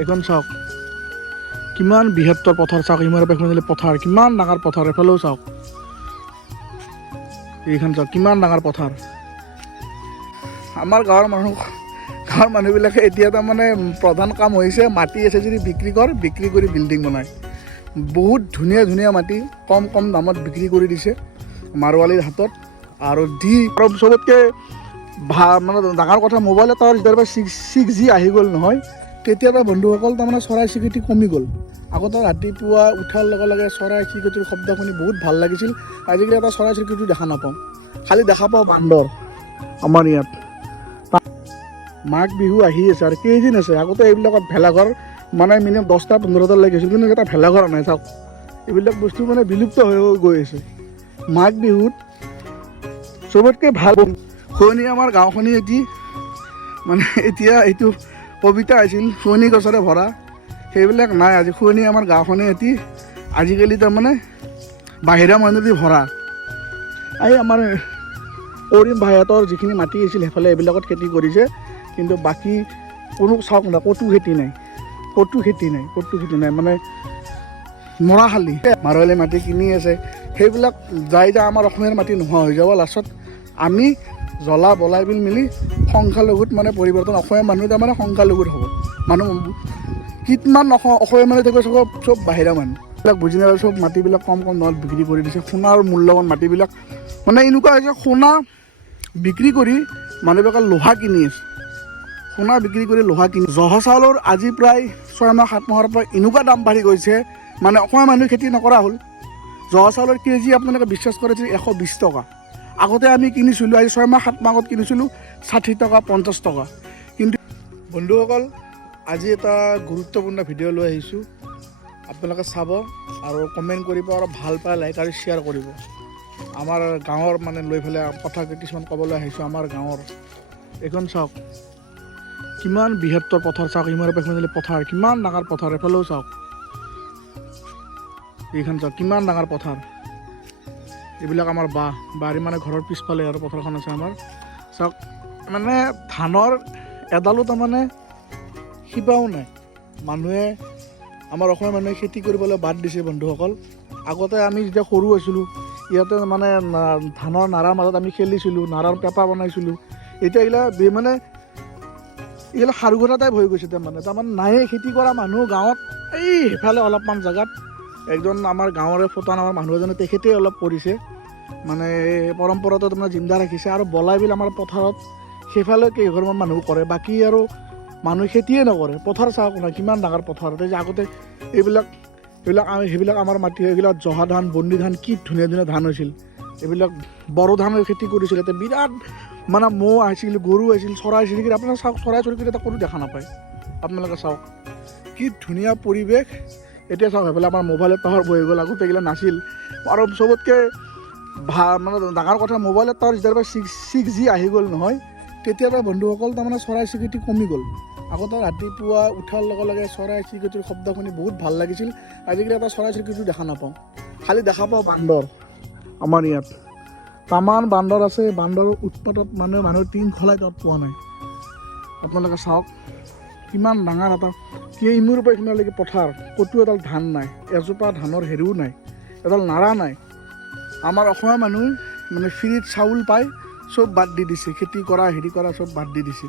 এখন চাওক কিমান বৃহত্তৰ পথাৰ চাওক, ইমানৰ পৰা এইখন পথাৰ কিমান ডাঙৰ পথাৰ, এফালেও চাওক এইখন চাওক কিমান ডাঙৰ পথাৰ। আমাৰ গাঁৱৰ মানুহবিলাকে এতিয়া তাৰমানে প্ৰধান কাম হৈছে মাটি আছে যদি বিক্ৰী কৰি বিল্ডিং বনায়। বহুত ধুনীয়া ধুনীয়া মাটি কম কম দামত বিক্ৰী কৰি দিছে মাৰোৱালীৰ হাতত। আৰু চবতকৈ মানে ডাঙৰ কথা, মোবাইল এটাৰ যেতিয়াৰ পৰা 6G আহি গ'ল নহয়, তেতিয়াৰ পৰা বন্ধুসকল তাৰমানে চৰাই চিৰিকটি কমি গ'ল। আগতে ৰাতিপুৱা উঠাৰ লগে লগে চৰাই চিৰিকটিৰ শব্দ শুনি বহুত ভাল লাগিছিল। আজিকালি এটা চৰাই চিৰিকটি দেখা নাপাওঁ, খালি দেখা পাওঁ বান্দৰ আমাৰ ইয়াত। মাঘ বিহু আহি আছে আৰু কেইদিন আছে। আগতে এইবিলাকত ভেলাঘৰ মানে মিনিমাম 10টা-15টা লাগি গৈছিল, কিন্তু এটা ভেলাঘৰ নাই চাওক। এইবিলাক বস্তু মানে বিলুপ্ত হৈ গৈ আছে। মাঘ বিহুত চবতকৈ ভাল শুৱনি আমাৰ গাঁওখনি এটি মানে এতিয়া এইটো কবিতা আছিল শুৱনি গছৰে ভৰা, সেইবিলাক নাই আজি। শুৱনি আমাৰ গাঁওখনি এটি আজিকালি তাৰমানে বাহিৰা মানুহ দি ভৰা। এই আমাৰ অৰিম ভাইহঁতৰ যিখিনি মাটি আছিল সেইফালে এইবিলাকত খেতি কৰিছে, কিন্তু বাকী কোনো চাওক না, ক'তো খেতি নাই মানে মৰাশালি মাৰোৱালী মাটি কিনি আছে। সেইবিলাক যাই আমাৰ অসমীয়াৰ মাটি নোহোৱা হৈ যাব। লাষ্টত আমি জ্বলা বলাই বিল মিলি সংখ্যালঘুত মানে পৰিৱৰ্তন, অসমীয়া মানুহ তাৰমানে সংখ্যালঘুত হ'ব। মানুহ কিমান অসমীয়া মানুহ থাকিব, চব বাহিৰা মানুহ। এইবিলাক বুজি নাপায়, চব মাটিবিলাক কম কম দামত বিক্ৰী কৰি দিছে। সোণাৰ মূল্যৱান মাটিবিলাক মানে এনেকুৱা হৈছে, সোণা বিক্ৰী কৰি মানুহবিলাকে লোহা কিনি আছে। সোণা বিক্ৰী কৰি লোহা কিনি, জহা চাউলৰ আজি প্ৰায় 6 মাহ 7 মাহৰ পৰা এনেকুৱা দাম বাঢ়ি গৈছে, মানে অসমীয়া মানুহে খেতি নকৰা হ'ল। জহা চাউলৰ কেজি আপোনালোকে বিশ্বাস কৰে 120 টকা। আগতে আমি কিনিছিলোঁ, আজি 6 মাহ 7 মাহ আগত কিনিছিলোঁ 60 টকা 50 টকা। কিন্তু বন্ধুসকল, আজি এটা গুৰুত্বপূৰ্ণ ভিডিঅ' লৈ আহিছোঁ, আপোনালোকে চাব আৰু কমেণ্ট কৰিব আৰু ভাল পায় লাইক আৰু শ্বেয়াৰ কৰিব। আমাৰ গাঁৱৰ মানে লৈ পেলাই কথা কিছুমান ক'বলৈ আহিছোঁ। আমাৰ গাঁৱৰ এইখন চাওক কিমান বৃহত্তৰ পথাৰ চাওক, ইমানৰ পৰা এইখন পথাৰ কিমান ডাঙৰ পথাৰ, এফালেও চাওক এইখন চাওক কিমান ডাঙৰ পথাৰ। এইবিলাক আমাৰ বাৰী মানে ঘৰৰ পিছফালে আৰু পথাৰখন আছে আমাৰ। চাওক মানে ধানৰ এডালো তাৰমানে শিপাও নাই। মানুহে আমাৰ অসমীয়া মানুহে খেতি কৰিবলৈ বাদ দিছে বন্ধুসকল। আগতে আমি যেতিয়া সৰু আছিলোঁ, ইয়াতে মানে ধানৰ নাৰাৰ মাজত আমি খেলিছিলোঁ, নাৰাৰ পেঁপা বনাইছিলোঁ। এতিয়া এইবিলাক সাৰুগতা টাইপ হৈ গৈছে। তাৰমানে নায়ে খেতি কৰা মানুহ গাঁৱত। এই সিফালে অলপমান জেগাত একজন আমাৰ গাঁৱৰে ফটা নামৰ মানুহ এজনে তেখেতেই অলপ কৰিছে, মানে পৰম্পৰাটো তাৰমানে জিন্দা ৰাখিছে। আৰু বলাই বিল আমাৰ পথাৰত সেইফালে কেইঘৰমান মানুহ কৰে, বাকী আৰু মানুহে খেতিয়ে নকৰে। পথাৰ চাওক না কিমান ডাঙৰ পথাৰ। আগতে সেইবিলাক আমাৰ মাটি, এইবিলাক জহা ধান, বন্দি ধান, কি ধুনীয়া ধুনীয়া ধান হৈছিল। এইবিলাক বড়ো ধানৰ খেতি কৰিছিল। ইয়াতে বিৰাট মানে ম'হ আহিছিল, গৰু আহিছিল, চৰাই চিৰিকটি। আপোনালোকে চাওক চৰাই চিৰিকটি এটা কোনো দেখা নাপায়। আপোনালোকে চাওক কি ধুনীয়া পৰিৱেশ। এতিয়া চাওক সেইফালে আমাৰ মোবাইলত টাৱাৰ বহি গ'ল, আগতে এইবিলাক নাছিল। আৰু চবতকৈ মানে ডাঙৰ কথা, মোবাইল এটাৰ যেতিয়াৰ পৰা 6G আহি গ'ল নহয়, তেতিয়াৰ পৰা বন্ধুসকল তাৰমানে চৰাই চিৰিকটি কমি গ'ল। আগতে ৰাতিপুৱা উঠাৰ লগে লগে চৰাই চিৰিকটিৰ শব্দ শুনি বহুত ভাল লাগিছিল। আজিকালি এটা চৰাই চিৰিকটি দেখা নাপাওঁ, খালি দেখা পাওঁ বান্দৰ। আমাৰ ইয়াত তামান বান্দৰ আছে। বান্দৰৰ উৎপাতত মানুহে টিং খলাই তাত পোৱা নাই। আপোনালোকে চাওক কিমান ডাঙৰ এটা ইমূৰৰ পৰা সিমানলৈকে পথাৰ, ক'তো এডাল ধান নাই, এজোপা ধানৰ হেৰিও নাই, এডাল নাৰা নাই। আমাৰ অসমীয়া মানুহ মানে ফ্ৰীত চাউল পায়, চব বাদ দি দিছে, খেতি কৰা হেৰি কৰা চব বাদ দি দিছে।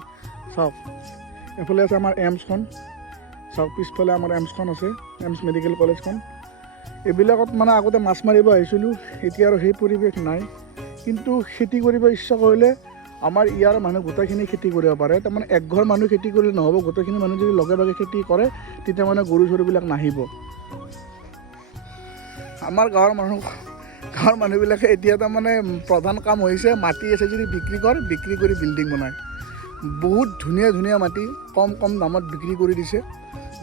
চাওক এফালে আছে আমাৰ এইমছখন, চাওক পিছফালে আমাৰ এইমছখন আছে, এইমছ মেডিকেল কলেজখন। এইবিলাকত মানে আগতে মাছ মাৰিব আহিছিলোঁ, এতিয়া আৰু সেই পৰিৱেশ নাই। কিন্তু খেতি কৰিব ইচ্ছা কৰিলে আমাৰ ইয়াৰ মানুহ গোটেইখিনি খেতি কৰিব পাৰে। তাৰমানে একঘৰ মানুহ খেতি কৰিলে নহ'ব, গোটেইখিনি মানুহ যদি লগে ভাগে খেতি কৰে তেতিয়া মানে গৰু চৰুবিলাক নাহিব। আমাৰ গাঁৱৰ মানুহবিলাকে এতিয়া তাৰমানে প্ৰধান কাম হৈছে মাটি আছে যদি বিক্ৰী কৰি বিল্ডিং বনায়। বহুত ধুনীয়া ধুনীয়া মাটি কম কম দামত বিক্ৰী কৰি দিছে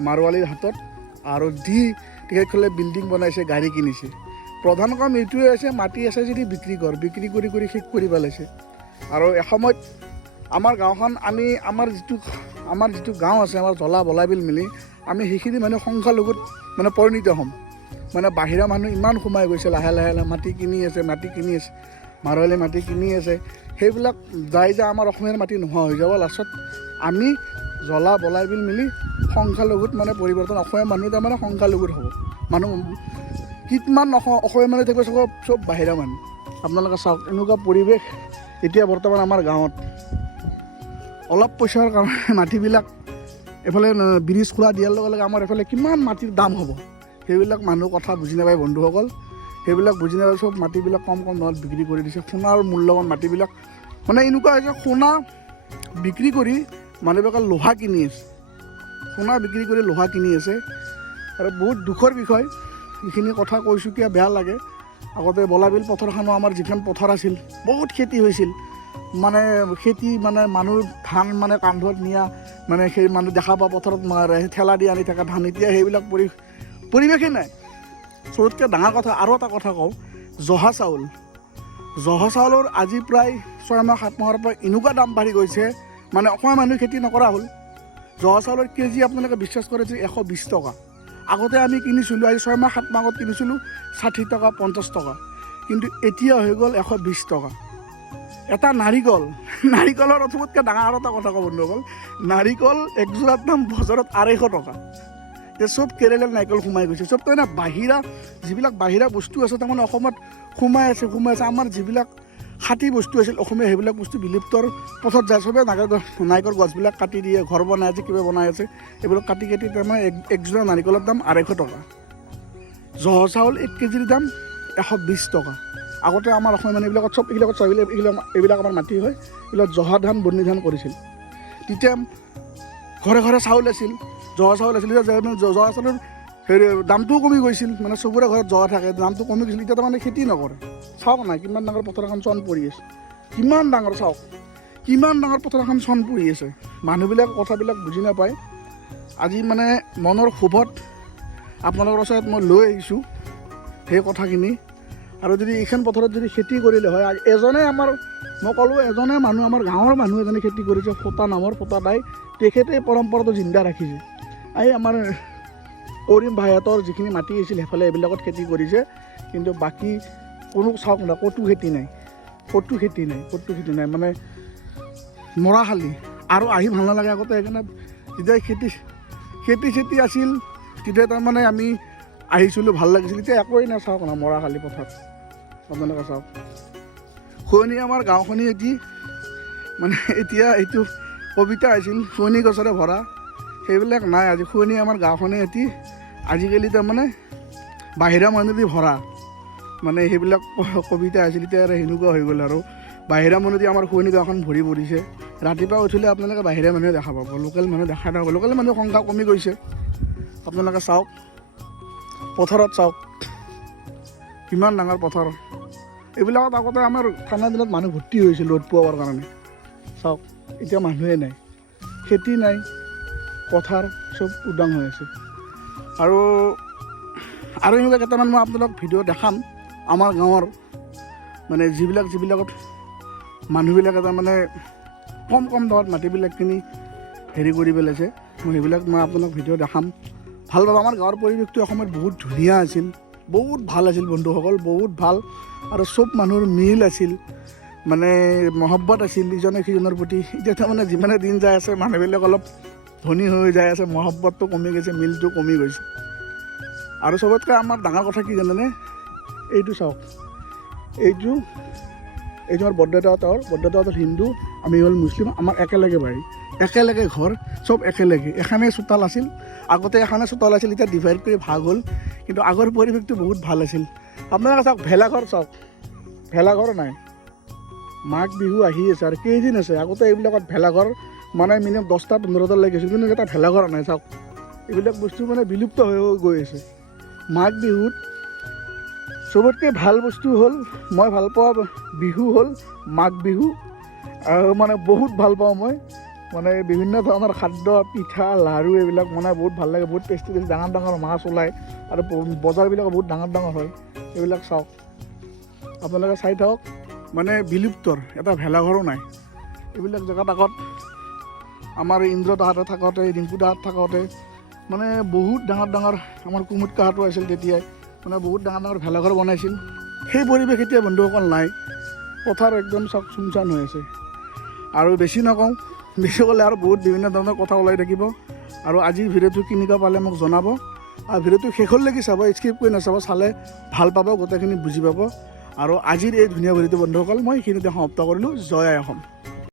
মাৰোৱালীৰ হাতত। আৰু তেখেতসকলে বিল্ডিং বনাইছে, গাড়ী কিনিছে। প্ৰধান কাম এইটোৱে হৈছে মাটি আছে যদি বিক্ৰী কৰি শেষ কৰি পেলাইছে। আৰু এসময়ত আমাৰ গাঁওখন আমাৰ যিটো গাঁও আছে, আমাৰ জ্বলা বলাই বিল মিলি আমি সেইখিনি মানুহ সংখ্যালঘুত মানে পৰিণিত হ'ম। মানে বাহিৰা মানুহ ইমান সোমাই গৈছে, লাহে লাহে মাটি কিনি আছে, মাৰোৱালী মাটি কিনি আছে। সেইবিলাক যাই আমাৰ অসমীয়াৰ মাটি নোহোৱা হৈ যাব। লাষ্টত আমি জ্বলা বলাই বিল মিলি সংখ্যালঘুত মানে পৰিৱৰ্তন অসমীয়া মানুহ তাৰমানে সংখ্যালঘুত হ'ব মানুহ কিমান অসমীয়া মানুহ থাকিব চব বাহিৰা মানুহ আপোনালোকে চাওক এনেকুৱা পৰিৱেশ এতিয়া বৰ্তমান আমাৰ গাঁৱত অলপ পইচাৰ কাৰণে মাটিবিলাক এফালে ব্ৰিজ খোলা দিয়াৰ লগে লগে আমাৰ এফালে কিমান মাটিৰ দাম হ'ব সেইবিলাক মানুহ কথা বুজি নাপায় বন্ধুসকল সেইবিলাক বুজি নাপায় চব মাটিবিলাক কম দামত বিক্ৰী কৰি দিছে সোণাৰ মূল্যৱান মাটিবিলাক মানে এনেকুৱা হৈছে সোণা বিক্ৰী কৰি মানুহবিলাকে লোহা কিনি আছে সোণা বিক্ৰী কৰি লোহা কিনি আছে আৰু বহুত দুখৰ বিষয় এইখিনি কথা কৈছোঁ কিয় বেয়া লাগে আগতে বলাবিল পথাৰখনো আমাৰ যিখন পথাৰ আছিল বহুত খেতি হৈছিল মানে খেতি মানে মানুহ ধান মানে কান্ধত নিয়া মানে সেই মানুহ দেখা পোৱা পথাৰত ঠেলা দি আনি থকা ধান এতিয়া সেইবিলাক পৰিৱেশেই নাই চবতকৈ ডাঙৰ কথা আৰু এটা কথা কওঁ জহা চাউলৰ আজি প্ৰায় 6 মাহ 7 মাহৰ পৰা এনেকুৱা দাম বাঢ়ি গৈছে মানে অসমীয়া মানুহে খেতি নকৰা হ'ল জহা চাউলৰ কেজি আপোনালোকে বিশ্বাস কৰে যে 120 টকা আগতে আমি কিনিছিলোঁ আজি 6 মাহ 7 মাহ আগত কিনিছিলোঁ 60 টকা 50 টকা কিন্তু এতিয়া হৈ গ'ল 120 টকা এটা নাৰিকলৰ চবতকৈ ডাঙৰ আৰু এটা কথা ক'ব বন্ধুসকল নাৰিকল একযোৰাৰ দাম বজাৰত 250 টকা চব কেৰেলাৰ নাৰিকল সোমাই গৈছে চব তাৰমানে যিবিলাক বাহিৰা বস্তু আছে তাৰমানে অসমত সোমাই আছে আমাৰ যিবিলাক খাটি বস্তু আছিল অসমীয়া সেইবিলাক বস্তু বিলুপ্তৰ পথত যায় চবে নাৰিকল গছবিলাক কাটি দিয়ে ঘৰ বনাই আছে কিবা বনাই আছে এইবিলাক কাটি তাৰমানে একযোৰা নাৰিকলৰ দাম 250 টকা জহা চাউল 1 কেজিৰ দাম 120 টকা আগতে আমাৰ অসমীয়া মানুহবিলাকত চব এইবিলাক আমাৰ মাটি হয় এইবিলাক জহা ধান বন্নি ধান কৰিছিল তেতিয়া ঘৰে ঘৰে চাউল আছিল জহা চাউল আছিল জহা চাউলৰ হেৰি দামটোও কমি গৈছিল মানে চবৰে ঘৰত জহা থাকে দামটো কমি গৈছিল এতিয়া তাৰমানে খেতি নকৰে চাওক নাই কিমান ডাঙৰ পথাৰ এখন চন পৰি আছে কিমান ডাঙৰ পথাৰ এখন চন পৰি আছে মানুহবিলাক কথাবিলাক বুজি নাপায় আজি মানে মনৰ ক্ষোভত আপোনালোকৰ ওচৰত মই লৈ আহিছোঁ সেই কথাখিনি আৰু যদি এইখন পথাৰত যদি খেতি কৰিলে হয় মই ক'লোঁ এজনে মানুহ আমাৰ গাঁৱৰ মানুহ এজনে খেতি কৰিছে ফটা দাই তেখেতে পৰম্পৰাটো জিন্দা ৰাখিছে এই আমাৰ কৰিম ভাইহঁতৰ যিখিনি মাটি আছিল সেইফালে এইবিলাকত খেতি কৰিছে কিন্তু বাকী কোনো চাওক না ক'তো খেতি নাই মানে মৰাশালি আৰু আহি ভাল নালাগে আগতে সেইকাৰণে যেতিয়া খেতি আছিল তেতিয়া তাৰমানে আমি আহিছিলোঁ ভাল লাগিছিল এতিয়া একোৱেই নাই চাওক না মৰাশালি পথাৰ আপোনালোকে চাওক শুৱনি আমাৰ গাঁওখনি মানে এতিয়া এইটো কবিতা আছিল শুৱনি গছৰে ভৰা সেইবিলাক নাই আজি শুৱনি আমাৰ গাঁওখনে আজিকালি তাৰমানে বাহিৰা মানুহ দি ভৰা মানে সেইবিলাক কবিতা আছিল এতিয়া আৰু সেনেকুৱা হৈ গ'ল আৰু বাহিৰা মানুহ দি আমাৰ শুৱনি গাঁওখন ভৰি পৰিছে ৰাতিপুৱা উঠিলে আপোনালোকে বাহিৰা মানুহে দেখা পাব লোকেল মানুহ দেখা নাপাব লোকেল মানুহৰ সংখ্যা কমি গৈছে আপোনালোকে চাওক পথাৰত চাওক কিমান ডাঙৰ পথাৰ এইবিলাকত আগতে আমাৰ ঠাণ্ডা দিনত মানুহ ভৰ্তি হৈছিল ৰ'দ পোৱাৰ কাৰণে চাওক এতিয়া মানুহে নাই খেতি নাই পথাৰ চব উদাং হৈ আছে আৰু এনেকুৱা কেইটামান মই আপোনালোক ভিডিঅ' দেখাম আমাৰ গাঁৱৰ মানে যিবিলাকত মানুহবিলাকে তাৰমানে কম দামত মাটিবিলাক কিনি হেৰি কৰি পেলাইছে মই সেইবিলাক মই আপোনালোক ভিডিঅ' দেখাম ভাল পাব আমাৰ গাঁৱৰ পৰিৱেশটো অসমত বহুত ধুনীয়া আছিল বহুত ভাল আছিল বন্ধুসকল বহুত ভাল আৰু চব মানুহৰ মিল আছিল মানে মহব্বত আছিল ইজনে সিজনৰ প্ৰতি এতিয়া তাৰমানে যিমানে দিন যাই আছে মানুহবিলাক অলপ ধনী হৈ যাই আছে মহব্বতটো কমি গৈছে মিলটো কমি গৈছে আৰু চবতকৈ আমাৰ ডাঙৰ কথা কি জানেনে এইটো চাওক এইটো আমাৰ বৰদেউতাহঁতৰ হিন্দু আমি হ'ল মুছলিম আমাৰ একেলগে বাৰী একেলগে ঘৰ চব একেলগে এখানেই চোতাল আছিল আগতে এখানে চোতাল আছিল এতিয়া ডিভাইড কৰি ভাগ হ'ল কিন্তু আগৰ পৰিৱেশটো বহুত ভাল আছিল আপোনালোকে চাওক ভেলাঘৰ নাই মাঘ বিহু আহি আছে আৰু কেইদিন আছে আগতে এইবিলাকত ভেলাঘৰ মানে মিনিমাম 10টা 15টা লাগি গৈছিল কিন্তু এটা ভেলাঘৰ নাই চাওক এইবিলাক বস্তু মানে বিলুপ্ত হৈ গৈ আছে মাঘ বিহুত চবতকৈ ভাল বস্তু হ'ল মই ভাল পোৱা বিহু হ'ল মাঘ বিহু আৰু মানে বহুত ভাল পাওঁ মই মানে বিভিন্ন ধৰণৰ খাদ্য পিঠা লাড়ু এইবিলাক মানে বহুত ভাল লাগে বহুত টেষ্টি ডাঙৰ মাছ ওলায় আৰু বজাৰবিলাক বহুত ডাঙৰ হয় এইবিলাক চাওক আপোনালোকে চাই থাকক মানে বিলুপ্তৰ এটা ভেলাঘৰো নাই এইবিলাক জেগাত আগত আমাৰ ইন্দ্ৰদাহঁতে থাকোঁতে ৰিংকুদাহঁত থাকোঁতে মানে বহুত ডাঙৰ আমাৰ কুমুদকাহঁতো আছিল তেতিয়াই মানে বহুত ডাঙৰ ভেলাঘৰ বনাইছিল সেই পৰিৱেশ এতিয়া বন্ধুসকল নাই পথাৰ একদম চব চুনচান হৈ আছে আৰু বেছি নকওঁ বেছি ক'লে আৰু বহুত বিভিন্ন ধৰণৰ কথা ওলাই থাকিব আৰু আজিৰ ভিডিঅ'টো কেনেকুৱা পালে মোক জনাব আৰু ভিডিঅ'টো শেষলৈকে চাব, স্কিপ কৰি নাচাব, চালে ভাল পাব, গোটেইখিনি বুজি পাব। আৰু আজিৰ এই ধুনীয়া ভিডিঅ'টো বন্ধুসকল মই এইখিনিতে সমাপ্ত কৰিলোঁ। জয় আই অসম।